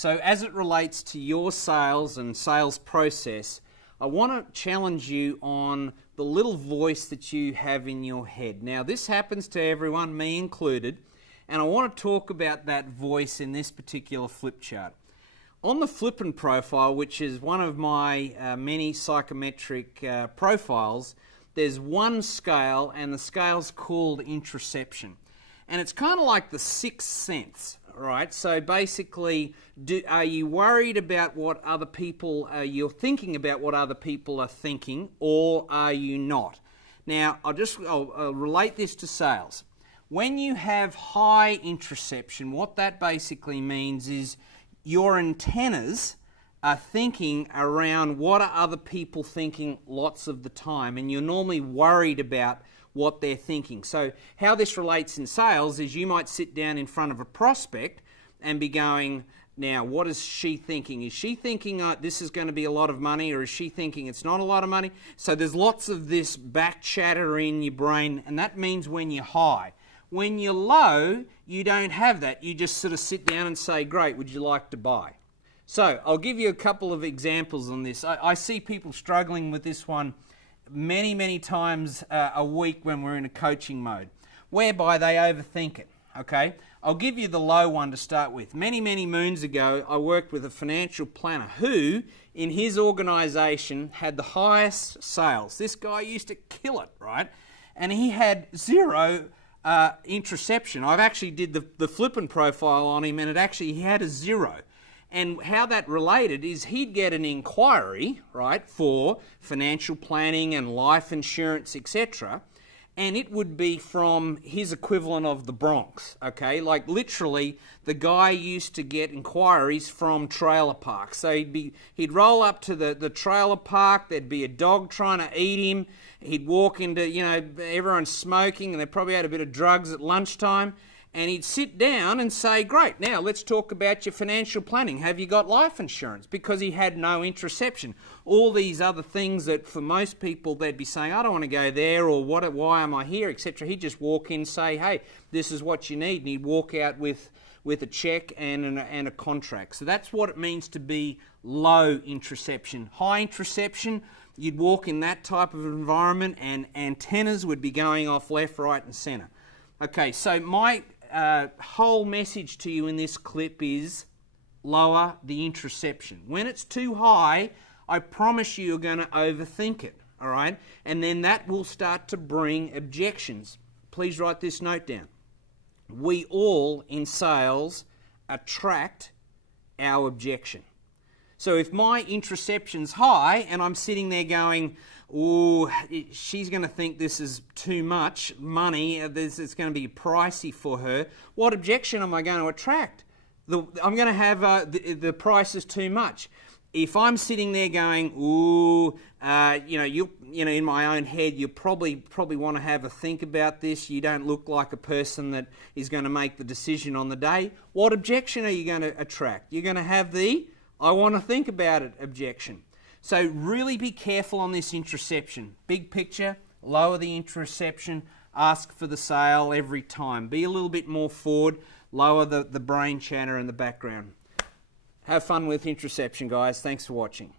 So as it relates to your sales and sales process, I want to challenge you on the little voice that you have in your head. Now, this happens to everyone, me included, and I want to talk about that voice in this particular flip chart. On the flippant profile, which is one of my many psychometric profiles, there's one scale, and the scale's called Intraception. And it's kind of like the sixth sense, right? So basically, are you worried about what other people, you're thinking about what other people are thinking, or are you not? Now, I'll relate this to sales. When you have high intraception, what that basically means is your antennas are thinking around what are other people thinking lots of the time, and you're normally worried about what they're thinking. So how this relates in sales is you might sit down in front of a prospect and be going, now, what is she thinking? Is she thinking this is going to be a lot of money, or is she thinking it's not a lot of money? So there's lots of this back chatter in your brain, and that means when you're high. When you're low, you don't have that. You just sort of sit down and say, great, would you like to buy? So I'll give you a couple of examples on this. I see people struggling with this one many, many times a week when we're in a coaching mode, whereby they overthink it, okay? I'll give you the low one to start with. Many, many moons ago, I worked with a financial planner who, in his organisation, had the highest sales. This guy used to kill it, right? And he had zero intraception. I've actually did the flippant profile on him, and he had a 0. And how that related is he'd get an inquiry, right, for financial planning and life insurance, etc., and it would be from his equivalent of the Bronx, okay? Like literally, the guy used to get inquiries from trailer parks. So he'd roll up to the trailer park, there'd be a dog trying to eat him, he'd walk into, everyone's smoking, and they probably had a bit of drugs at lunchtime, and he'd sit down and say, great, now let's talk about your financial planning. Have you got life insurance? Because he had no intraception. All these other things that for most people they'd be saying, I don't want to go there, or why am I here, etc. He'd just walk in and say, hey, this is what you need. And he'd walk out with a check and a contract. So that's what it means to be low intraception. High intraception, you'd walk in that type of environment and antennas would be going off left, right and centre. Okay, so my whole message to you in this clip is lower the intraception. When it's too high, I promise you're going to overthink it, all right? And then that will start to bring objections. Please write this note down. We all in sales attract our objection. So if my intraception's high and I'm sitting there going, oh, she's going to think this is too much money, it's going to be pricey for her, what objection am I going to attract? I'm going to have the price is too much. If I'm sitting there going, ooh, in my own head, you probably want to have a think about this. You don't look like a person that is going to make the decision on the day. What objection are you going to attract? You're going to have the I want to think about it objection. So really be careful on this intraception. Big picture, lower the intraception, ask for the sale every time. Be a little bit more forward, lower the brain chatter in the background. Have fun with intraception, guys. Thanks for watching.